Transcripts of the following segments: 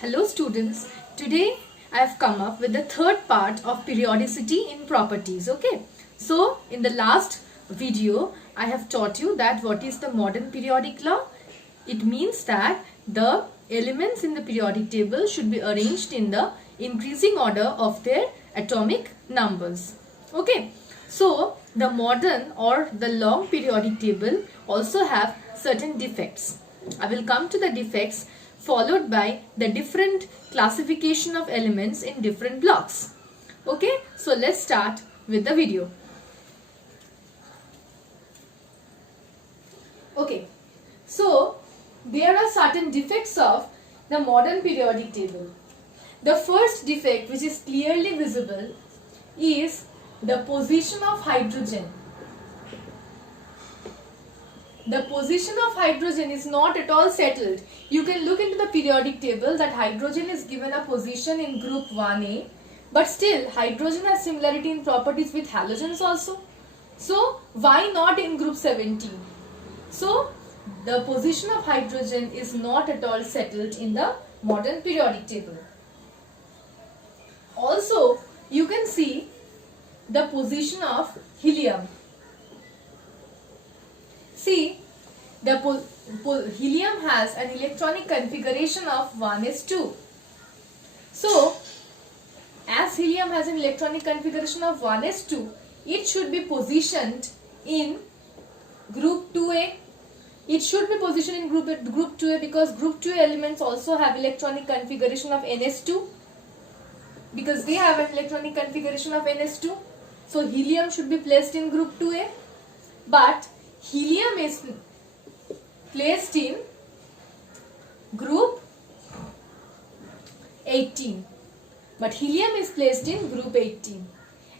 Hello students, today I have come up with the third part of periodicity in properties. Okay, so in the last video I have taught you that what is the modern periodic law. It means that the elements in the periodic table should be arranged in the increasing order of their atomic numbers. Okay, so the modern or the long periodic table also have certain defects. I will come to the defects followed by the different classification of elements in different blocks. Okay, so let's start with the video. Okay, so there are certain defects of the modern periodic table. The first defect, which is clearly visible, is the position of hydrogen. The position of hydrogen is not at all settled. You can look into the periodic table that hydrogen is given a position in group 1A, but still hydrogen has similarity in properties with halogens also. So why not in group 17? So the position of hydrogen is not at all settled in the modern periodic table. Also, you can see the position of helium. See, the helium has an electronic configuration of 1s2. So, as helium has an electronic configuration of 1s2, it should be positioned in group 2a. It should be positioned in group 2a because group 2 elements also have electronic configuration of ns2. Because they have an electronic configuration of ns2. So, helium should be placed in group 2a. But helium is placed in group 18. But helium is placed in group 18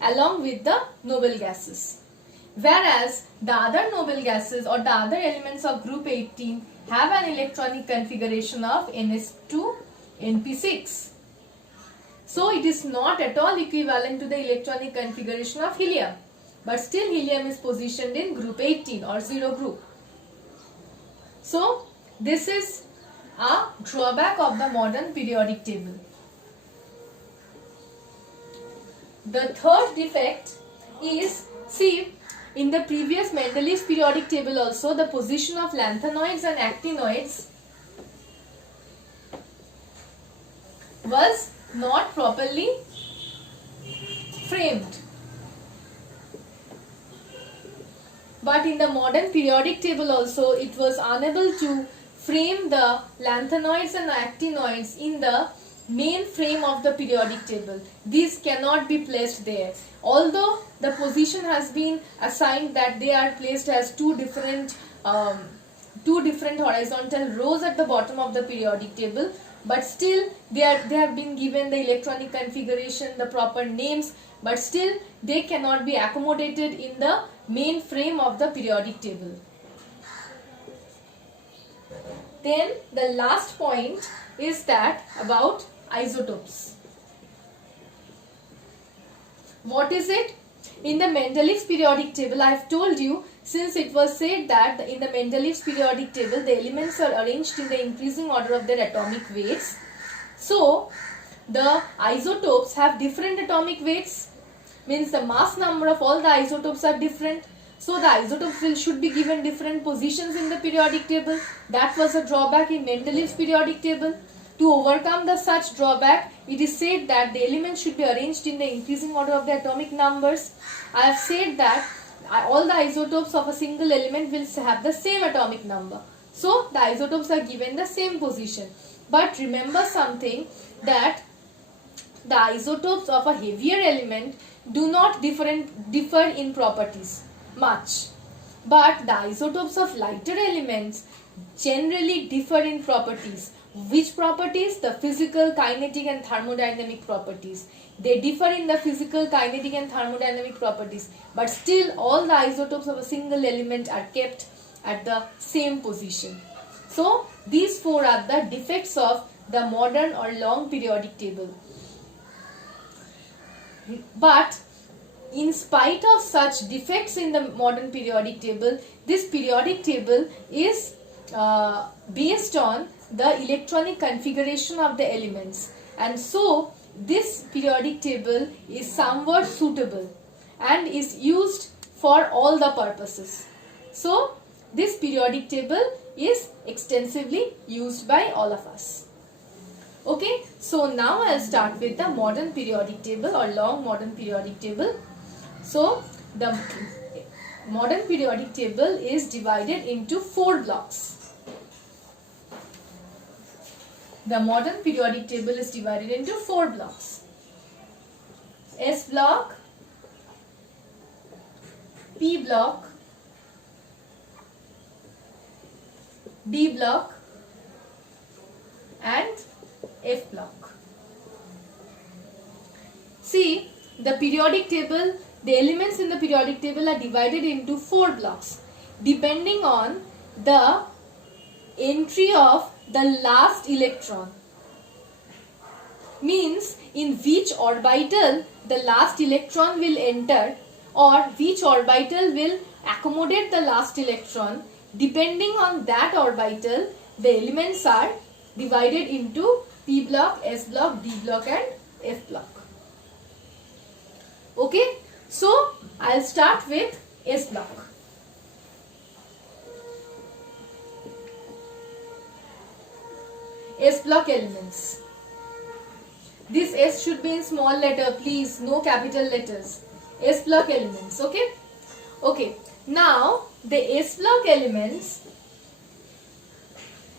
along with the noble gases. Whereas the other noble gases or the other elements of group 18 have an electronic configuration of ns2 np6. So it is not at all equivalent to the electronic configuration of helium. But still helium is positioned in group 18 or 0 group. So this is a drawback of the modern periodic table. The third defect is, see, in the previous Mendeleev's periodic table also the position of lanthanoids and actinoids was not properly framed. But in the modern periodic table also, it was unable to frame the lanthanoids and actinoids in the main frame of the periodic table. These cannot be placed there. Although the position has been assigned that they are placed as two different horizontal rows at the bottom of the periodic table, but still they have been given the electronic configuration, the proper names, but still they cannot be accommodated in the main frame of the periodic table. Then the last point is that about isotopes. What is it? In the Mendeleev's periodic table, I have told you, since it was said that in the Mendeleev's periodic table the elements are arranged in the increasing order of their atomic weights. So the isotopes have different atomic weights, means the mass number of all the isotopes are different. So the isotopes should be given different positions in the periodic table. That was a drawback in Mendeleev's periodic table. To overcome the such drawback, it is said that the elements should be arranged in the increasing order of the atomic numbers. I have said that all the isotopes of a single element will have the same atomic number. So the isotopes are given the same position. But remember something, that the isotopes of a heavier element do not differ in properties much. But the isotopes of lighter elements generally differ in properties. Which properties? The physical, kinetic and thermodynamic properties. They differ in the physical, kinetic and thermodynamic properties. But still all the isotopes of a single element are kept at the same position. So these four are the defects of the modern or long periodic table. But in spite of such defects in the modern periodic table, this periodic table is based on the electronic configuration of the elements, and so this periodic table is somewhat suitable and is used for all the purposes. So this periodic table is extensively used by all of us. Okay, so now I'll start with the modern periodic table or long modern periodic table. So the modern periodic table is divided into 4 blocks. The modern periodic table is divided into 4 blocks. S block, P block, D block and F block. See, the periodic table, the elements in the periodic table are divided into 4 blocks depending on the entry of the last electron. Means in which orbital the last electron will enter or which orbital will accommodate the last electron. Depending on that orbital, the elements are divided into P block, S block, D block and F block. Okay, so I'll start with S block. S block elements. This S should be in small letter, please, no capital letters. S block elements, okay? Okay, now the S block elements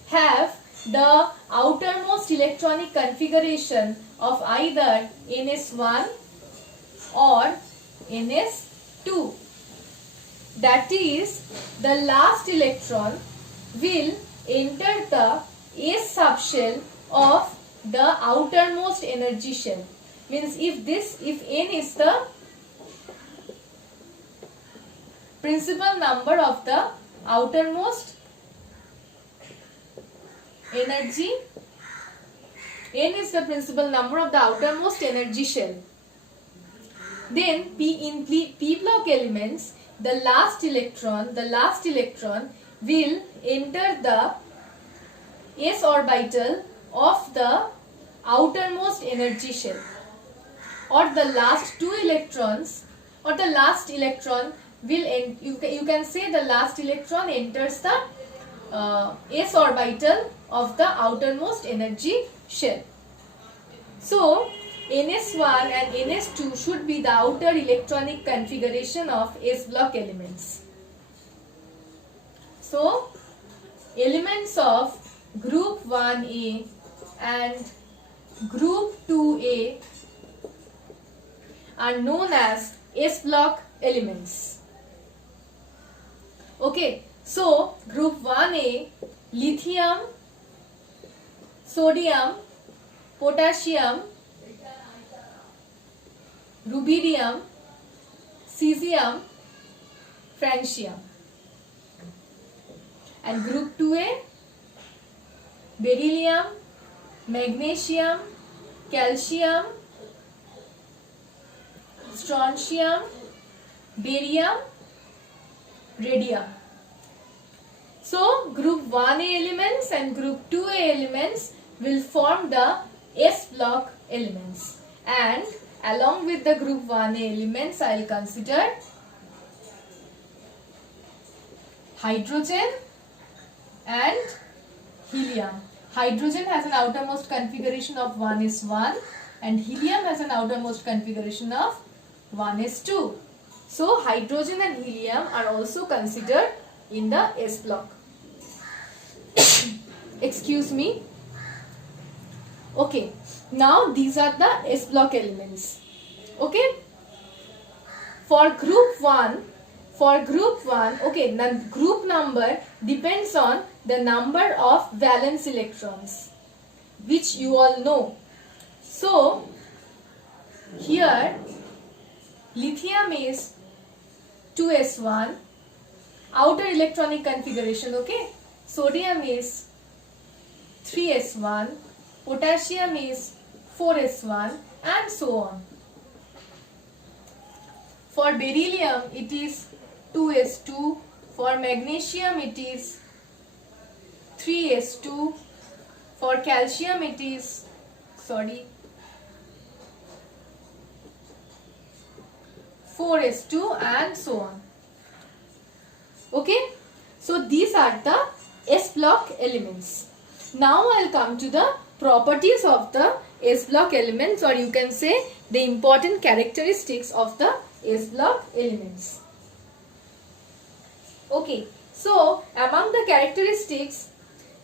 have the outermost electronic configuration of either NS1 or NS2. That is, the last electron will enter the S subshell of the outermost energy shell. Means if N is the principal number of the outermost energy, N is the principal number of the outermost energy shell, then in P block elements, the last electron will enter the S orbital of the outermost energy shell, or the last 2 electrons, or the last electron will you can say the last electron enters the S orbital of the outermost energy shell. So NS1 and NS2 should be the outer electronic configuration of S block elements. So elements of group 1A and group 2A are known as S block elements. Okay, so group 1A, lithium, sodium, potassium, rubidium, cesium, francium. And group 2A, beryllium, magnesium, calcium, strontium, barium, radium. So group 1A elements and group 2A elements will form the S block elements, and along with the group 1A elements I will consider hydrogen and helium. Hydrogen has an outermost configuration of 1s1 and helium has an outermost configuration of 1s2. So hydrogen and helium are also considered in the S block. Excuse me. Okay, now these are the S block elements. Okay, for group 1, okay, now group number depends on the number of valence electrons, which you all know. So here lithium is 2s1, outer electronic configuration, okay. Sodium is 3s1, potassium is 4s1 and so on. For beryllium it is 2s2, for magnesium it is 3s2, For calcium it is, 4s2 and so on. Okay, so these are the S block elements. Now I'll come to the properties of the S block elements, or you can say the important characteristics of the S block elements. Okay, so among the characteristics,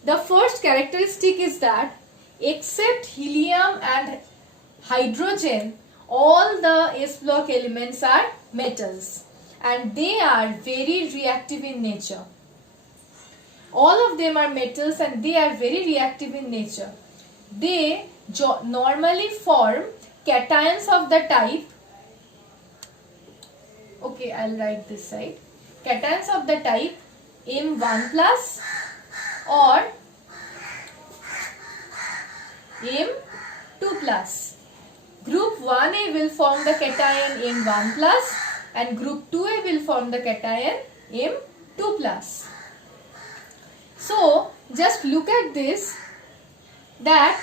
the first characteristic is that except helium and hydrogen, all the S block elements are metals and they are very reactive in nature. All of them are metals and they are very reactive in nature. They normally form cations of the type, okay, I'll write this side, cations of the type M1 plus or M2 plus. Group 1A will form the cation M1 plus and group 2A will form the cation M2 plus. So just look at this, that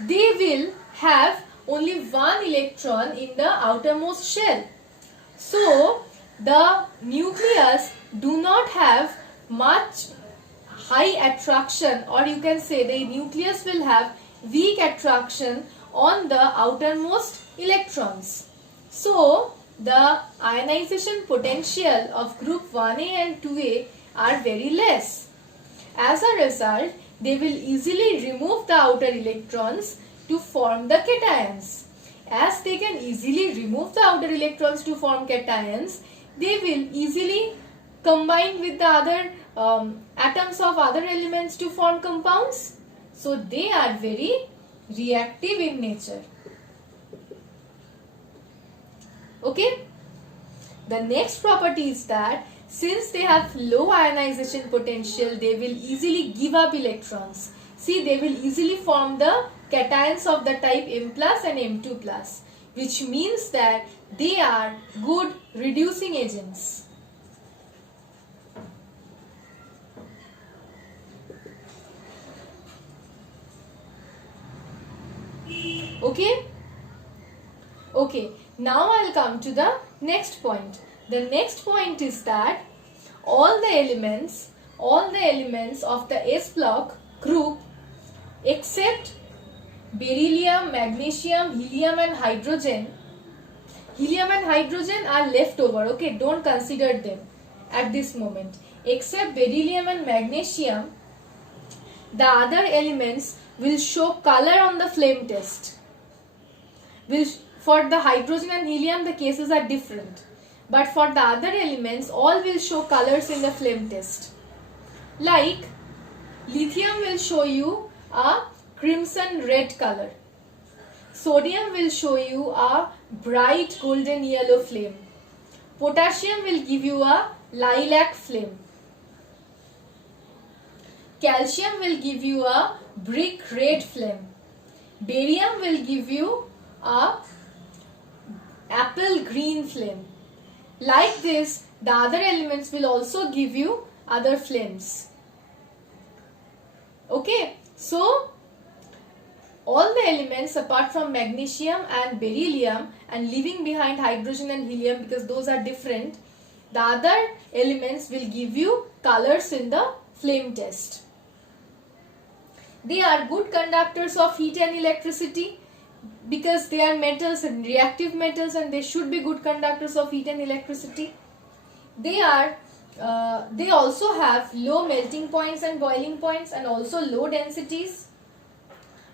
they will have only one electron in the outermost shell. So the nucleus do not have much high attraction, or you can say the nucleus will have weak attraction on the outermost electrons. So the ionization potential of group 1A and 2A are very less. As a result, they will easily remove the outer electrons to form the cations. As they can easily remove the outer electrons to form cations, they will easily combine with the other atoms of other elements to form compounds. So they are very reactive in nature. Okay. The next property is that since they have low ionization potential, they will easily give up electrons. See, they will easily form the cations of the type M plus and M2 plus, which means that they are good reducing agents. Okay? Okay, now I'll come to the next point. The next point is that all the elements of the S block group except beryllium, magnesium, helium and hydrogen are left over. Okay, don't consider them at this moment. Except beryllium and magnesium, the other elements will show color on the flame test. For the hydrogen and helium, the cases are different. But for the other elements, all will show colors in the flame test. Like lithium will show you a crimson red color. Sodium will show you a bright golden yellow flame. Potassium will give you a lilac flame. Calcium will give you a brick red flame. Barium will give you a apple green flame. Like this, the other elements will also give you other flames. Okay, so all the elements apart from magnesium and beryllium and leaving behind hydrogen and helium because those are different, the other elements will give you colors in the flame test. They are good conductors of heat and electricity because they are metals and reactive metals, and they should be good conductors of heat and electricity. They also have low melting points and boiling points and also low densities.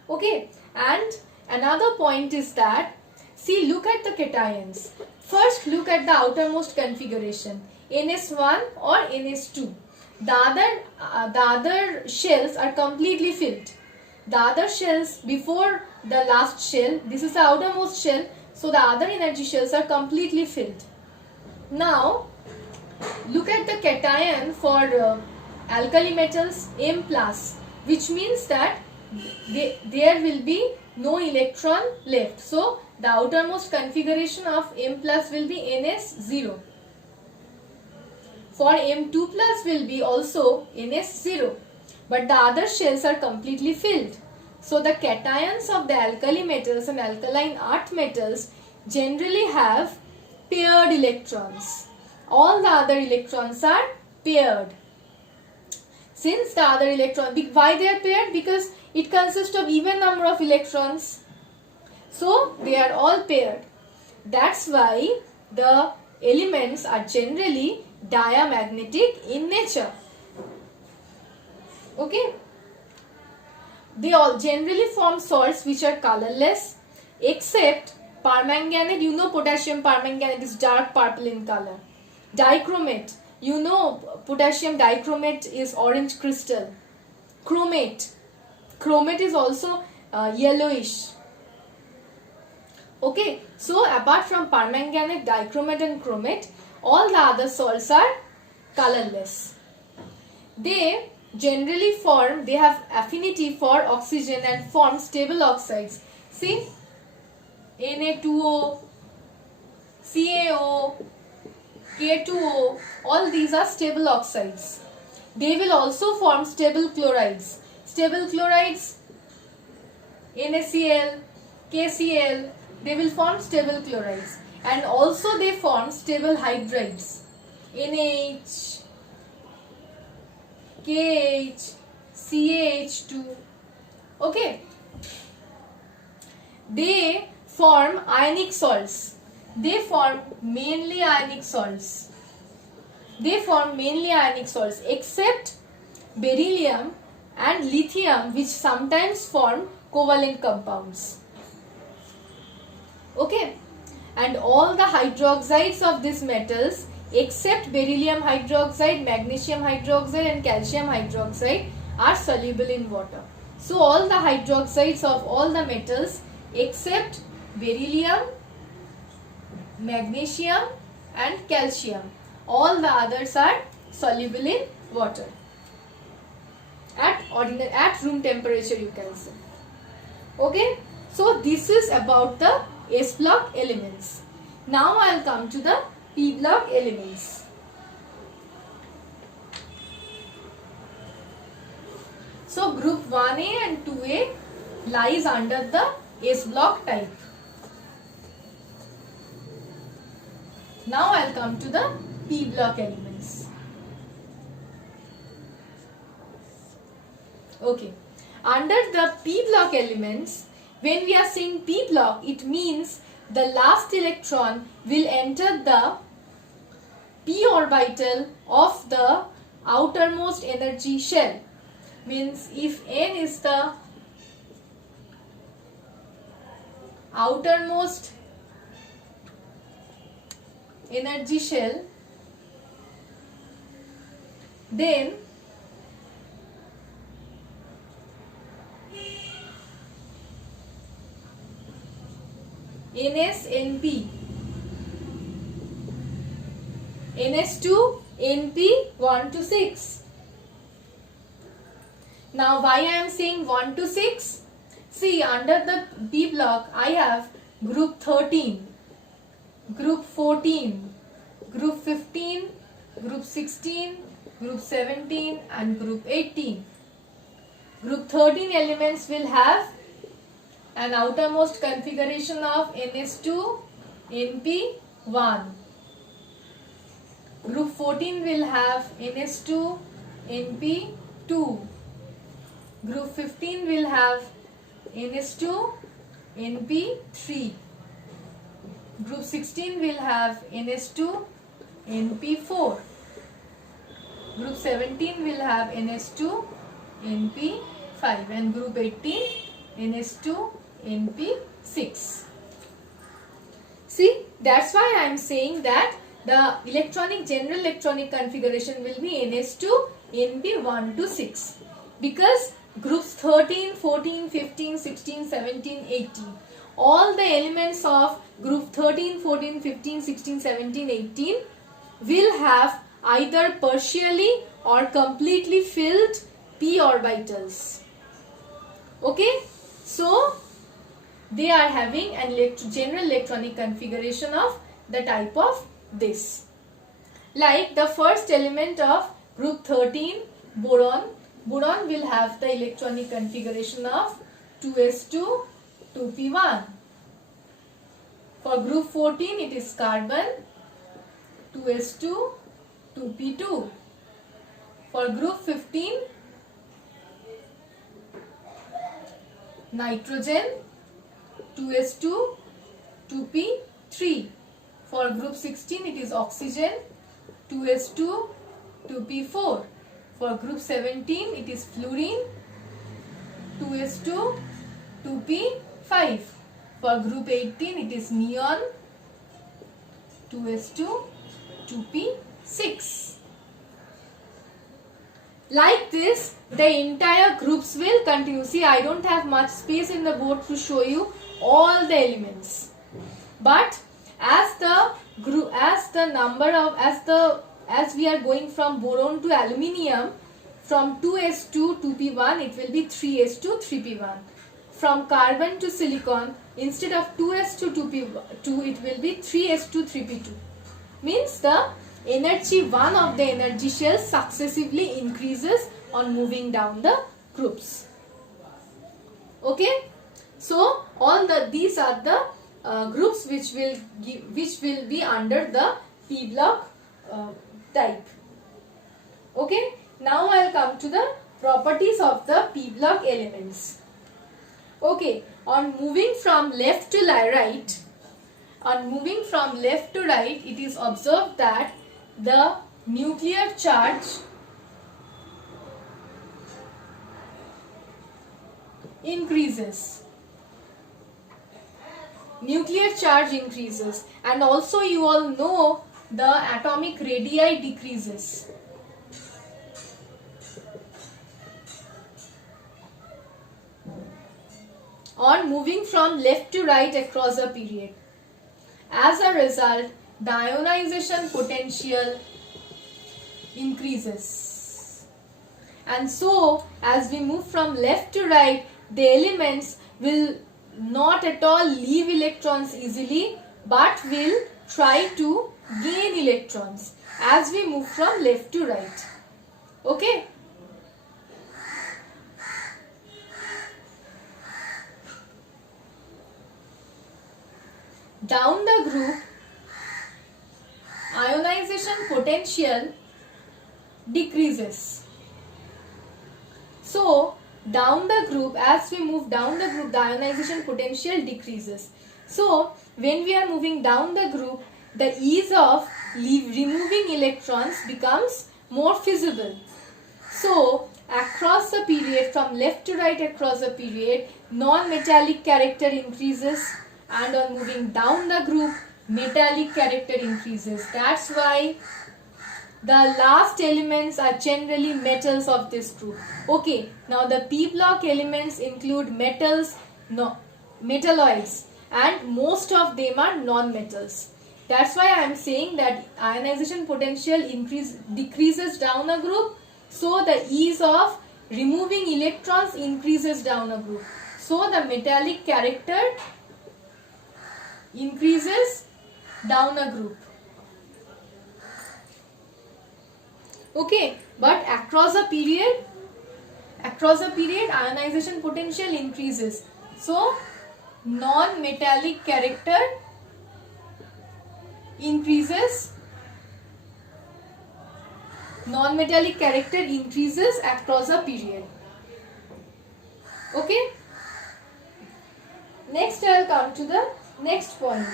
Okay, and another point is that, see, look at the cations. First look at the outermost configuration, NS1 or NS2. The other shells are completely filled. The other shells before the last shell, this is the outermost shell, so the other energy shells are completely filled. Now look at the cation for alkali metals M plus, which means that there will be no electron left. So the outermost configuration of M plus will be NS0. For M2 plus will be also NS0. but the other shells are completely filled. So the cations of the alkali metals and alkaline earth metals generally have paired electrons. All the other electrons are paired. Since the other electron, why they are paired? Because it consists of even number of electrons. So they are all paired. That's why the elements are generally diamagnetic in nature. Okay. They all generally form salts which are colorless, except permanganate. You know potassium permanganate is dark purple in color. Dichromate. You know potassium dichromate is orange crystal. Chromate. Chromate is also yellowish. Okay. So apart from permanganate, dichromate and chromate, all the other salts are colorless. They generally form, they have affinity for oxygen and form stable oxides. See, Na2O, CaO, K2O, all these are stable oxides. They will also form stable chlorides. Stable chlorides, NaCl, KCl, they will form stable chlorides. And also they form stable hydrides, NaH, KH, CH2. Okay. They form ionic salts. They form mainly ionic salts. Except beryllium and lithium, which sometimes form covalent compounds. Okay. And all the hydroxides of these metals except beryllium hydroxide, magnesium hydroxide and calcium hydroxide are soluble in water. So all the hydroxides of all the metals except beryllium, magnesium and calcium, all the others are soluble in water at room temperature, you can say. Okay, so this is about the S block elements. Now I will come to the P block elements. So group 1A and 2A lies under the S block type. Now I will come to the P block elements. Okay. Under the P block elements, when we are saying P block, it means the last electron will enter the p orbital of the outermost energy shell. Means if n is the outermost energy shell, then NS, NP, NS2, NP 1 to 6. Now why I am saying 1 to 6? See, under the P block I have group 13, group 14, group 15, group 16, group 17 and group 18. Group 13 elements will have an outermost configuration of NS2, NP1. Group 14 will have NS2, NP2. Group 15 will have NS2, NP3. Group 16 will have NS2, NP4. Group 17 will have NS2, NP5 and group 18 NS2, NP6. See, that's why I am saying that the general electronic configuration will be NS2, NP1 to 6. Because groups 13, 14, 15, 16, 17, 18. All the elements of group 13, 14, 15, 16, 17, 18 will have either partially or completely filled p orbitals. Okay, so they are having a general electronic configuration of the type of this. Like the first element of group 13, boron, Boron will have the electronic configuration of 2s2, 2p1. For group 14 it is carbon, 2s2, 2p2. For group 15, nitrogen, 2s2, 2p3. For group 16 it is oxygen, 2s2, 2p4. For group 17 it is fluorine, 2s2, 2p5. For group 18 it is neon, 2s2, 2p6. Like this, the entire groups will continue. See, I don't have much space in the board to show you all the elements. But as we are going from boron to aluminium, from 2s2 2p1 it will be 3s2 3p1. From carbon to silicon, instead of 2s2 2p2 it will be 3s2 3p2. Means the energy, one of the energy shells successively increases on moving down the groups. Okay, so these are the groups which will be under the p block type. Okay, now I will come to the properties of the p block elements. Okay, on moving from left to right, it is observed that the nuclear charge increases. And also you all know the atomic radii decreases. On moving from left to right across a period. As a result, the ionization potential increases. And so, as we move from left to right, the elements will not at all leave electrons easily, but will try to gain electrons as we move from left to right. Okay? Down the group, ionization potential decreases. So, down the group, as we move down the group, the ionization potential decreases. So, when we are moving down the group, the ease of removing electrons becomes more feasible. So, across the period, from left to right across the period, non-metallic character increases, and on moving down the group, metallic character increases. That's why the last elements are generally metals of this group. Okay, now the p block elements include metals, metalloids, and most of them are non-metals. That's why I am saying that ionization potential decreases down a group, so the ease of removing electrons increases down a group. So the metallic character increases down a group. Okay, but across a period ionization potential increases. So non-metallic character increases. Non-metallic character increases across a period. Okay. Next I will come to the next point.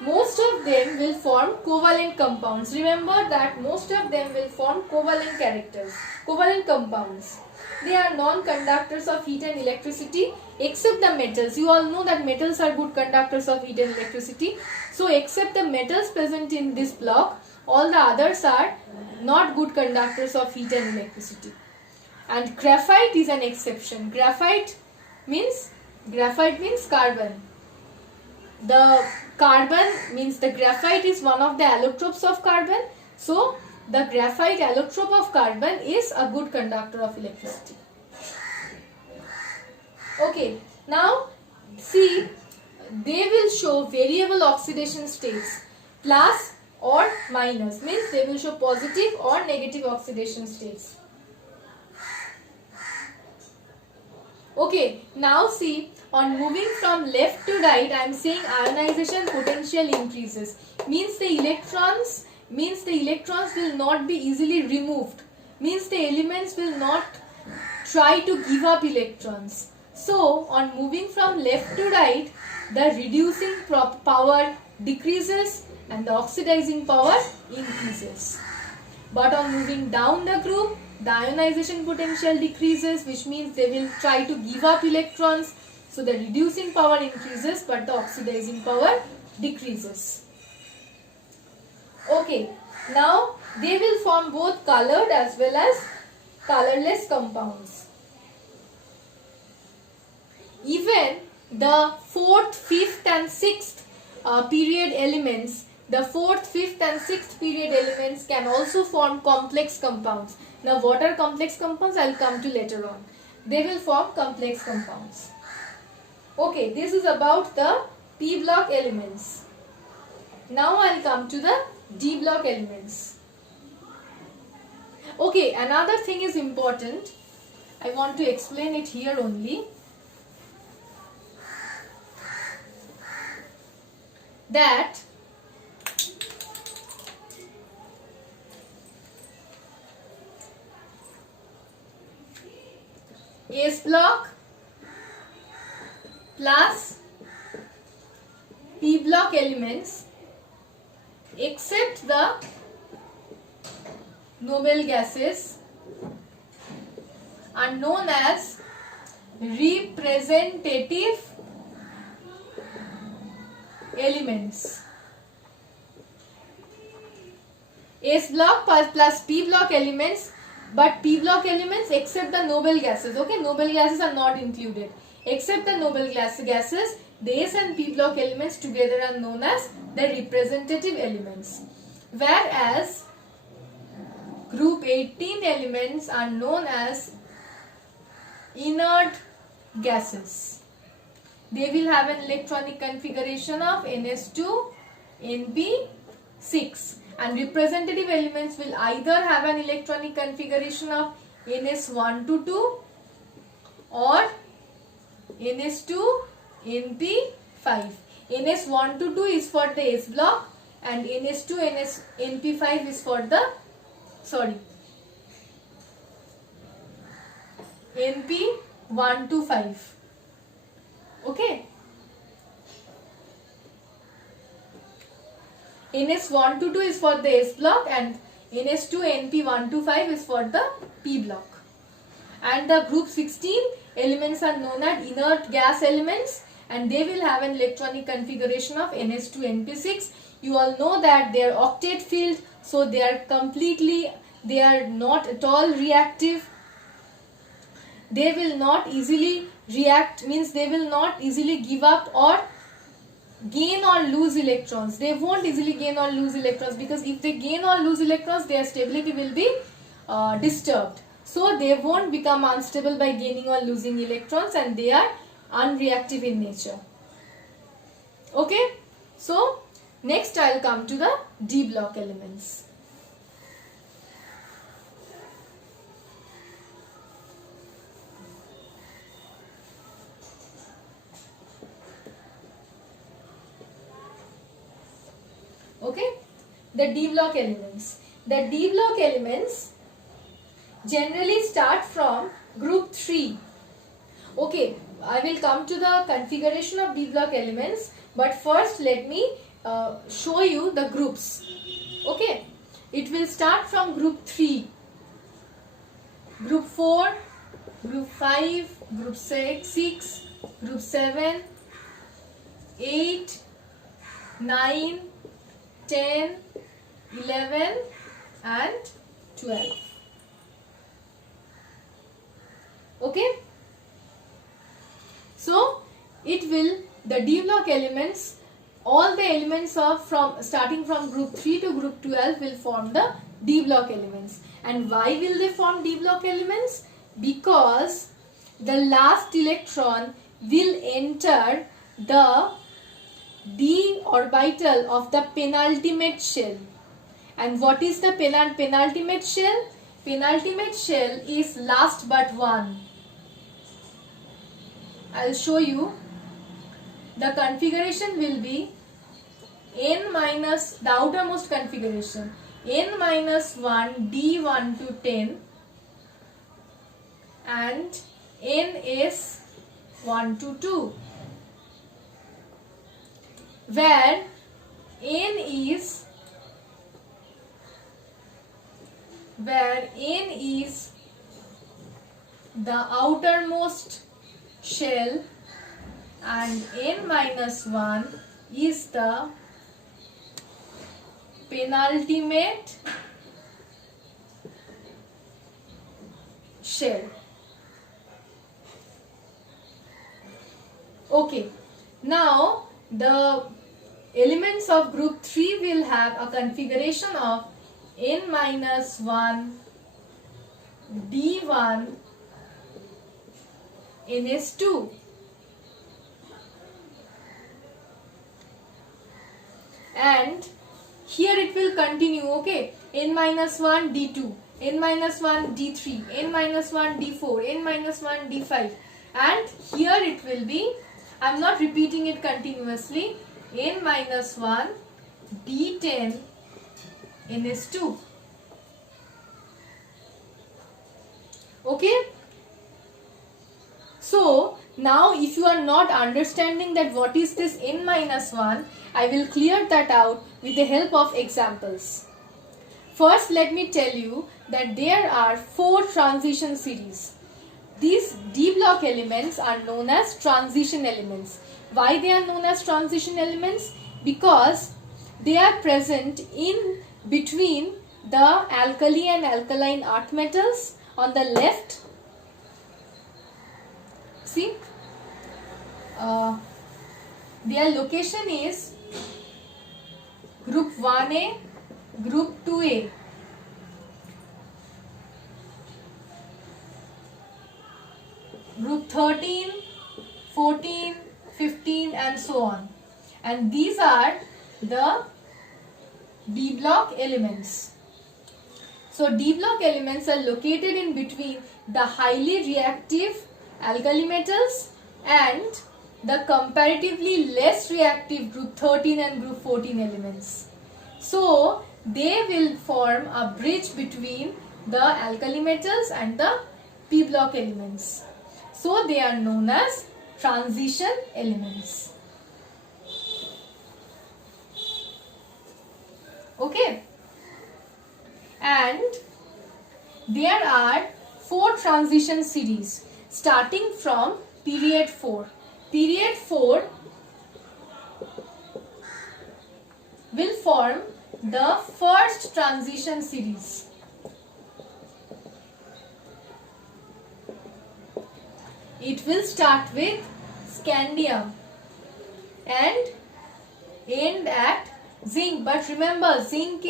Most of them will form covalent compounds. Remember that most of them will form covalent compounds. They are non-conductors of heat and electricity except the metals. You all know that metals are good conductors of heat and electricity. So except the metals present in this block, all the others are not good conductors of heat and electricity. And graphite is an exception. Graphite means carbon. The carbon means the graphite is one of the allotropes of carbon. So the graphite allotrope of carbon is a good conductor of electricity. Okay, now see, they will show variable oxidation states, plus or minus, means they will show positive or negative oxidation states. Okay, now see, on moving from left to right, I am saying ionization potential increases. Means the electrons will not be easily removed. Means the elements will not try to give up electrons. So, on moving from left to right, the reducing power decreases and the oxidizing power increases. But on moving down the group, the ionization potential decreases, which means they will try to give up electrons. So the reducing power increases but the oxidizing power decreases. Okay, now they will form both colored as well as colorless compounds. Even the 4th, 5th and 6th period elements, the 4th, 5th and 6th period elements can also form complex compounds. Now what are complex compounds? I will come to later on. They will form complex compounds. Okay, this is about the P block elements. Now I will come to the D block elements. Okay, another thing is important. I want to explain it here only. That S block plus P block elements, except the noble gases, are known as representative elements. S block plus P block elements, but P block elements except the noble gases. Okay, noble gases are not included. Except the noble gases, the S and P block elements together are known as the representative elements. Whereas group 18 elements are known as inert gases. They will have an electronic configuration of Ns2, Np6, and representative elements will either have an electronic configuration of Ns122 or Ns2, Np5. Ns122 is for the S block and Ns2, Np5 is for the Np125. Okay. Ns122 is for the S block and Ns2 Np125 is for the P block. And the group 16 elements are known as inert gas elements, and they will have an electronic configuration of Ns2 Np6. You all know that they are octet filled, so they are not at all reactive. They will not easily react, means they will not easily give up or gain or lose electrons. They won't easily gain or lose electrons, because if they gain or lose electrons, their stability will be disturbed. So they won't become unstable by gaining or losing electrons, and they are unreactive in nature. Okay, so next I will come to the D block elements. Okay, the D block elements. The D block elements generally start from group 3. Okay, I will come to the configuration of D block elements, but first let me show you the groups. Okay, it will start from group 3, group 4, group 5, group 6, group 7, 8, 9, 10, 11 and 12. Okay, so it will, the D block elements, all the elements of starting from group 3 to group 12 will form the D block elements. And why will they form D block elements? Because the last electron will enter the D orbital of the penultimate shell. And what is the penultimate shell? Penultimate shell is last but one. I'll show you. The configuration will be n minus, the outermost configuration, n minus 1 d1 to 10 and n is 1 to 2, where n is the outermost shell and n minus 1 is the penultimate shell. Okay, now the elements of group 3 will have a configuration of n minus 1 d1 ns2 and here it will continue. Okay, n minus 1 d2, n minus 1 d3, n minus 1 d4, n minus 1 d5, and here it will be, I am not repeating it continuously, n minus 1 d10 ns2. Okay, so now if you are not understanding that what is this n minus 1, I will clear that out with the help of examples. First, let me tell you that there are 4 transition series. These D block elements are known as transition elements. Why they are known as transition elements? Because they are present in between the alkali and alkaline earth metals on the left. See, their location is group 1A, group 2A. Group 13, 14, 15 and so on. And these are the D block elements. So D block elements are located in between the highly reactive alkali metals and the comparatively less reactive group 13 and group 14 elements. So they will form a bridge between the alkali metals and the P block elements. So they are known as transition elements. Okay, and there are 4 transition series starting from period 4. Period 4 will form the first transition series. It will start with scandium and end at zinc. But remember, zinc,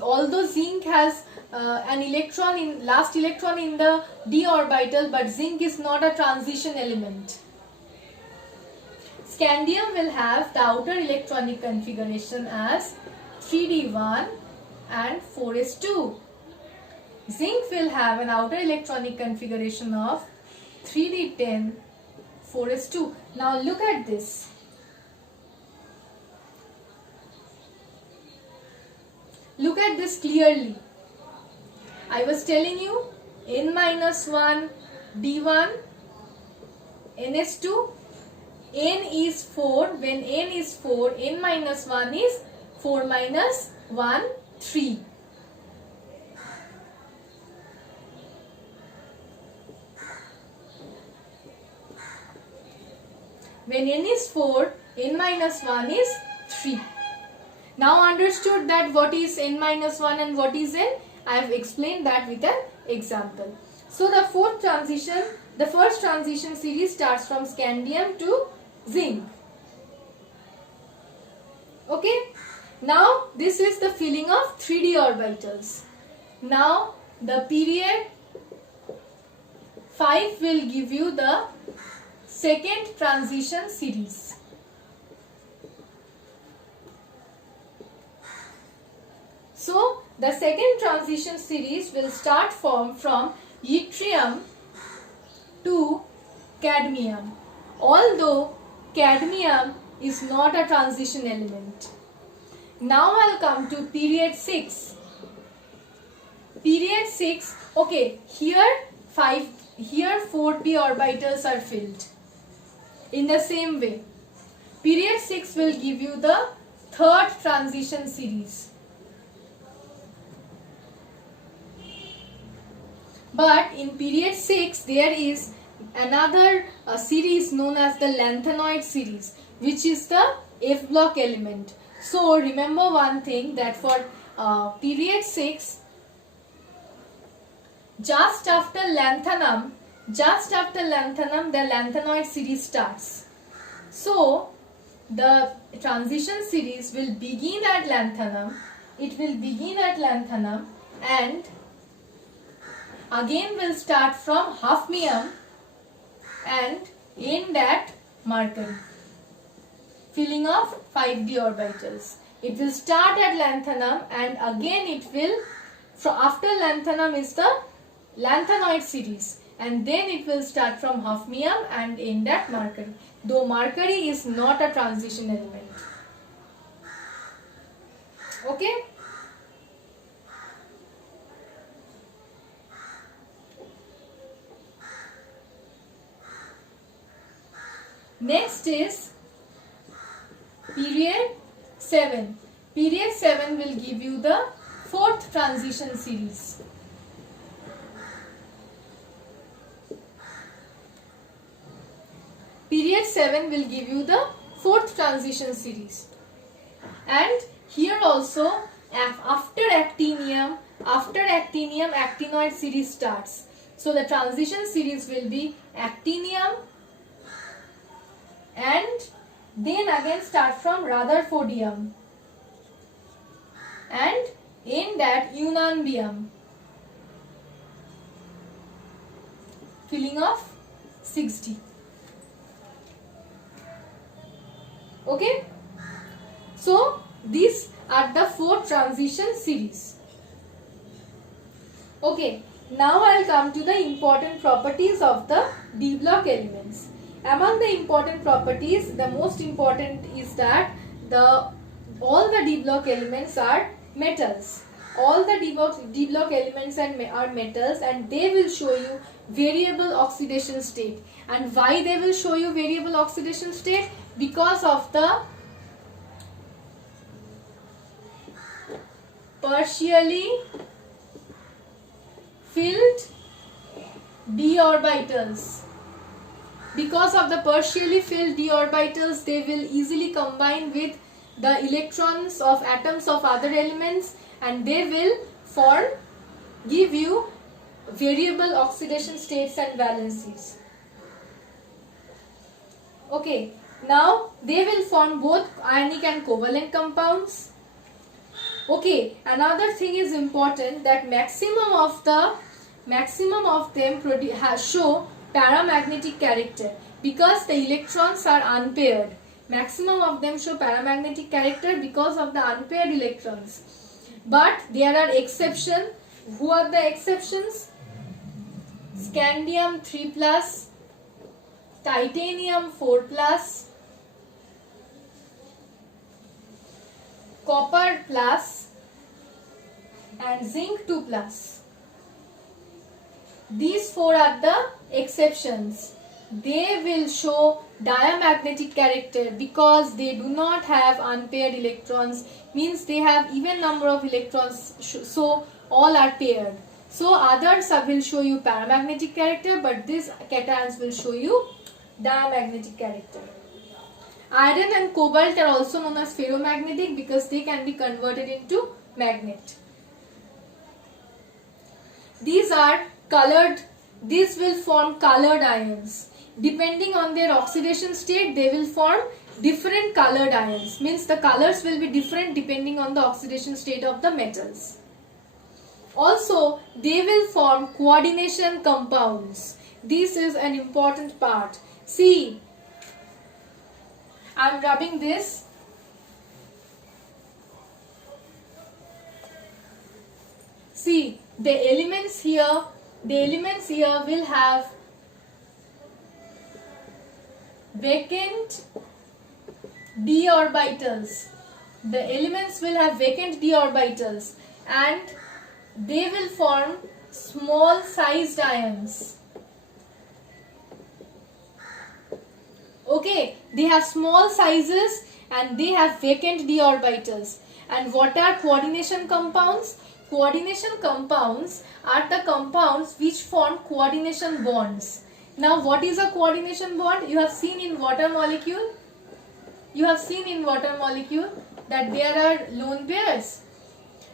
although zinc has an electron in last electron in the d orbital, but zinc is not a transition element. Scandium will have the outer electronic configuration as 3d1 and 4s2. Zinc will have an outer electronic configuration of 3d10, 4s2. Now look at this. Look at this clearly. I was telling you n minus 1 d1 ns2, n is 4. When n is 4, n minus 1 is 4 minus 1, 3. When n is 4, n minus 1 is 3. Now understood that what is n minus 1 and what is n? I have explained that with an example. So the first transition series starts from scandium to zinc. Okay. Now this is the filling of 3d orbitals. Now the period 5 will give you the second transition series. So the second transition series will start from yttrium to cadmium. although cadmium is not a transition element. Now I'll come to period 6. Period 6, okay, here 4p orbitals are filled. In the same way, period 6 will give you the third transition series. But in period 6, there is another series known as the lanthanoid series, which is the F block element. So remember one thing, that for period 6, just after lanthanum, the lanthanoid series starts. So the transition series will begin at lanthanum. It will begin at lanthanum and again will start from hafnium and end at mercury, filling of 5d orbitals. It will start at lanthanum and again it will, after lanthanum is the lanthanoid series, and then it will start from hafnium and end at mercury, though mercury is not a transition element. Okay? Next is period 7. Period 7 will give you the fourth transition series. Period 7 will give you the fourth transition series. And here also, after actinium, actinoid series starts. So the transition series will be actinium and then again start from Rutherfordium and end at unanbium, filling of 6d. Okay, so these are the 4 transition series. Okay, now I'll come to the important properties of the D block elements. Among the important properties, the most important is that all the D block elements are metals. All the D block elements are metals, and they will show you variable oxidation state. And why they will show you variable oxidation state? Because of the partially filled d orbitals. Because of the partially filled d orbitals, they will easily combine with the electrons of atoms of other elements, and they will give you variable oxidation states and valencies. Okay, now they will form both ionic and covalent compounds. Okay, another thing is important, that maximum of them show paramagnetic character, because the electrons are unpaired. Maximum of them show paramagnetic character because of the unpaired electrons. But there are exceptions. Who are the exceptions? Scandium 3+, titanium 4+, copper plus, and zinc 2+. These 4 are the exceptions. They will show diamagnetic character because they do not have unpaired electrons, means they have even number of electrons, so all are paired. So others will show you paramagnetic character, but these cations will show you diamagnetic character. Iron and cobalt are also known as ferromagnetic because they can be converted into magnet. These are colored, these will form colored ions. Depending on their oxidation state, they will form different colored ions. Means the colors will be different depending on the oxidation state of the metals. Also, they will form coordination compounds. This is an important part. See, I am rubbing this. See, the elements here will have vacant d orbitals. The elements will have vacant d orbitals and they will form small sized ions. Okay, they have small sizes and they have vacant d orbitals. And what are coordination compounds? Coordination compounds are the compounds which form coordination bonds. Now what is a coordination bond? You have seen in water molecule. You have seen in water molecule that there are lone pairs,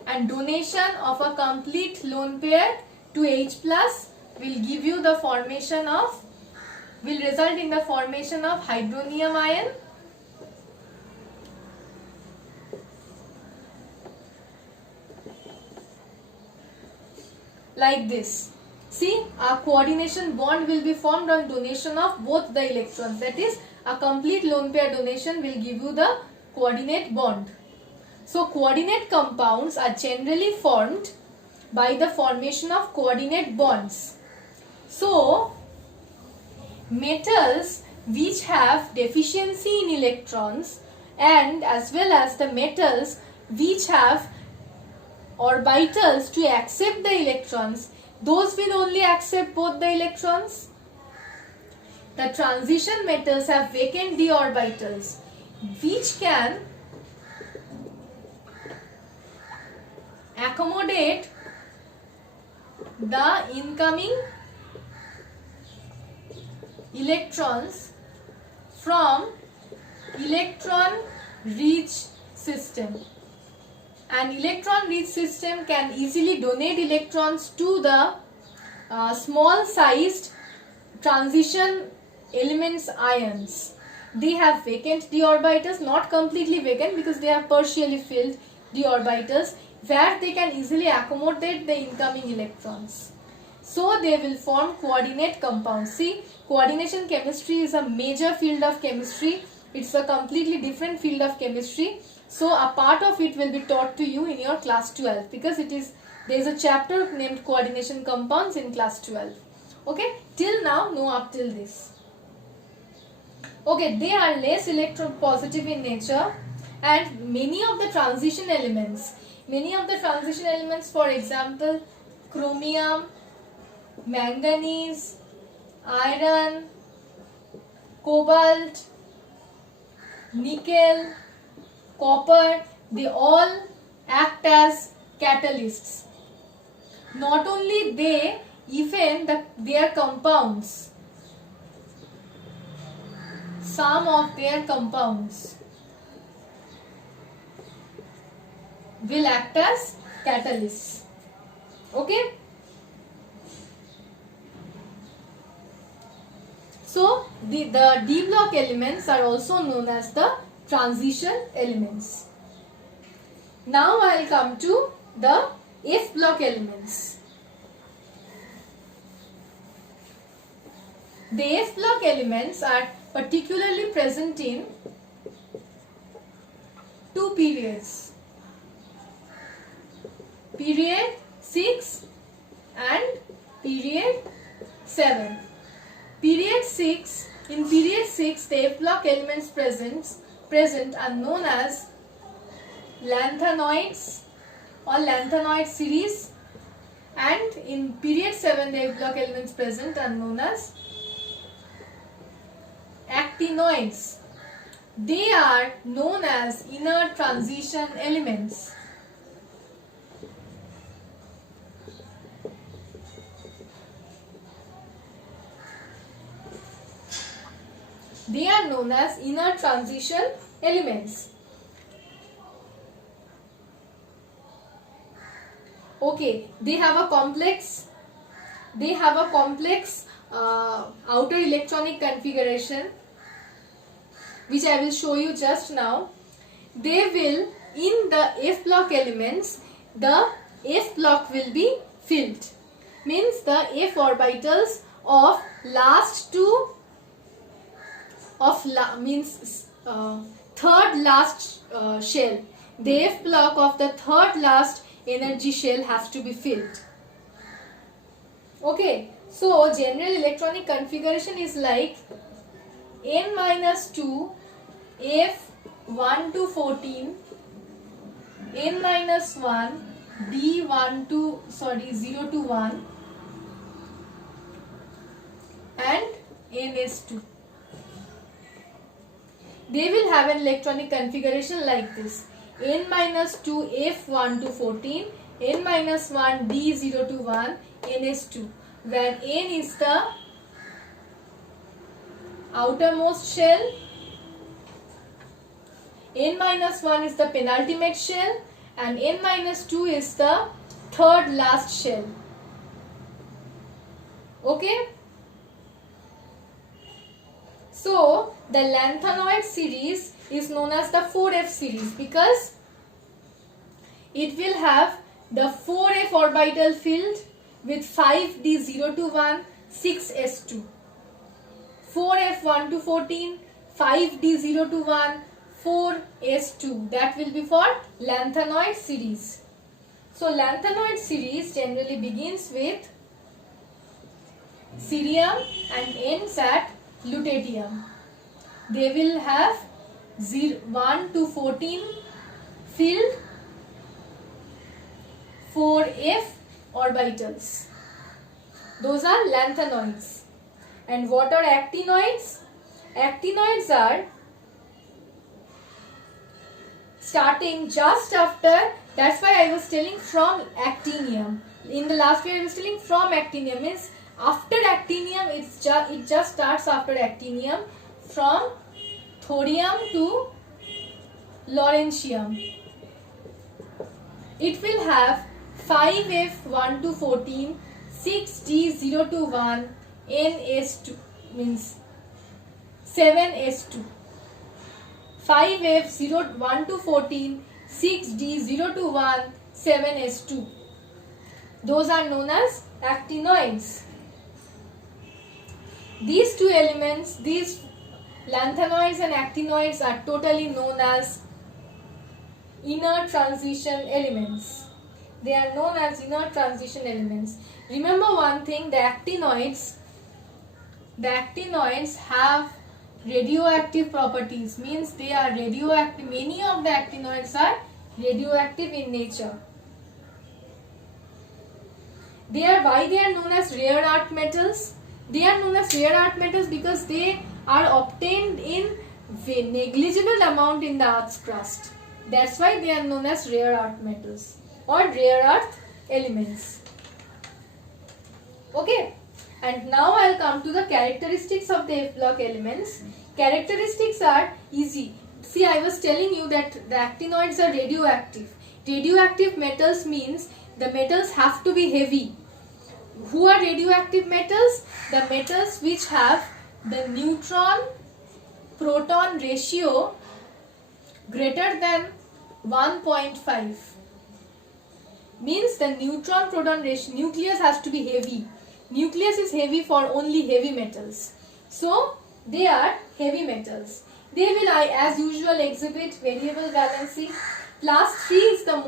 and donation of a complete lone pair to H plus will give you the formation of, will result in the formation of hydronium ion. Like this. See, a coordination bond will be formed on donation of both the electrons. That is, a complete lone pair donation will give you the coordinate bond. So, coordinate compounds are generally formed by the formation of coordinate bonds. So, metals which have deficiency in electrons and as well as the metals which have orbitals to accept the electrons, those will only accept both the electrons. The transition metals have vacant d orbitals which can accommodate the incoming electrons from electron rich system. An electron rich system can easily donate electrons to the small sized transition elements ions. They have vacant d orbitals, not completely vacant because they have partially filled d orbitals, where they can easily accommodate the incoming electrons. So they will form coordinate compounds. See, coordination chemistry is a major field of chemistry. It's a completely different field of chemistry. So a part of it will be taught to you in your class 12 because there is a chapter named coordination compounds in class 12. Okay, till now, no up till this. Okay, they are less electropositive in nature, and many of the transition elements, for example, chromium, manganese, iron, cobalt, nickel, copper, they all act as catalysts. Not only they, even their compounds, some of their compounds will act as catalysts. Okay? So, the D block elements are also known as the transition elements. Now I will come to the F block elements. The F block elements are particularly present in two periods. Period 6 and period 7. Period 6, in period 6 the F block elements present are known as lanthanoids or lanthanoid series, and in period 7 the F block elements present are known as actinoids. They are known as inner transition elements. They are known as inner transition elements. Okay, they have a complex outer electronic configuration, which I will show you just now. They will, in the F block elements, the F block will be filled. Means the F orbitals of last two third last shell. The F block of the third last energy shell has to be filled. Okay, so general electronic configuration is like n minus 2 f 1 to 14, n minus 1 d 0 to 1 and ns2. They will have an electronic configuration like this: n minus 2 f1 to 14, n minus 1 d0 to 1, ns2, where n is the outermost shell, n minus 1 is the penultimate shell, and n minus 2 is the third last shell. Okay? So, the lanthanoid series is known as the 4f series because it will have the 4f orbital filled with 5d0 to 1, 6s2. 4f1 to 14, 5d0 to 1, 4s2. That will be for lanthanoid series. So, lanthanoid series generally begins with cerium and ends at lutetium. They will have 1 to 14 filled 4f orbitals. Those are lanthanoids. And what are actinoids? Actinoids are starting just after, that's why I was telling from actinium. In the last video I was telling from actinium means after actinium, it just starts after actinium from thorium to lawrencium. It will have 5f1 to 14, 6d0 to 1, ns2 means 7s2. 5f1 to 14, 6d0 to 1, 7s2. Those are known as actinoids. These two elements, these lanthanoids and actinoids, are totally known as inner transition elements. They are known as inner transition elements. Remember one thing, the actinoids have radioactive properties, means they are radioactive. Many of the actinoids are radioactive in nature. Why they are known as rare earth metals? They are known as rare earth metals because they are obtained in negligible amount in the earth's crust. That's why they are known as rare earth metals or rare earth elements. Okay, and now I'll come to the characteristics of the F block elements. Characteristics are easy. See, I was telling you that the actinoids are radioactive. Radioactive metals means the metals have to be heavy. Who are radioactive metals? The metals which have the neutron-proton ratio greater than 1.5. Means the neutron-proton ratio, nucleus has to be heavy. Nucleus is heavy for only heavy metals. So, they are heavy metals. They will, as usual, exhibit variable valency. Plus 3 is the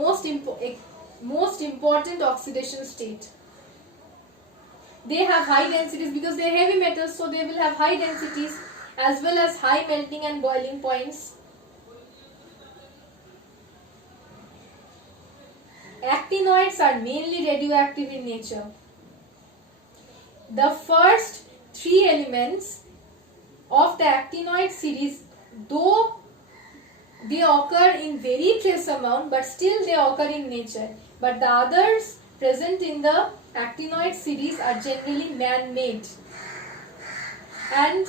most important oxidation state. They have high densities because they are heavy metals, so they will have high densities as well as high melting and boiling points. Actinoids are mainly radioactive in nature. The first 3 elements of the actinoid series, though they occur in very trace amount, but still they occur in nature. But the others present in the actinoid series are generally man-made. And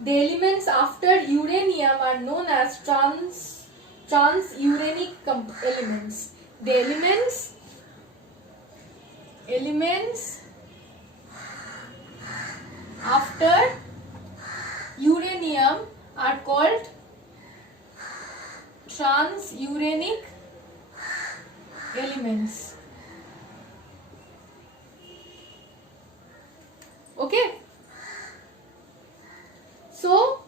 the elements after uranium are known as transuranic elements. The elements after uranium are called transuranic elements. Okay. So,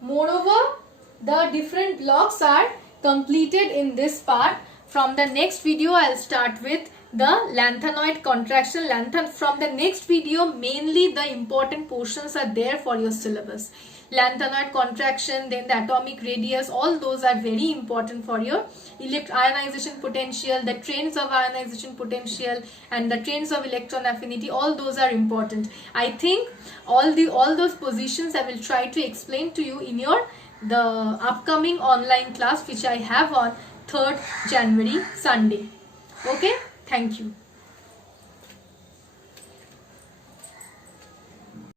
moreover, the different blocks are completed in this part. From the next video, I'll start with the lanthanoid contraction, from the next video. Mainly the important portions are there for your syllabus. Lanthanoid contraction, then the atomic radius, all those are very important for your ionization potential, the trains of ionization potential, and the trains of electron affinity. All those are important. I think all those positions I will try to explain to you in the upcoming online class which I have on 3rd January Sunday. Okay, thank you.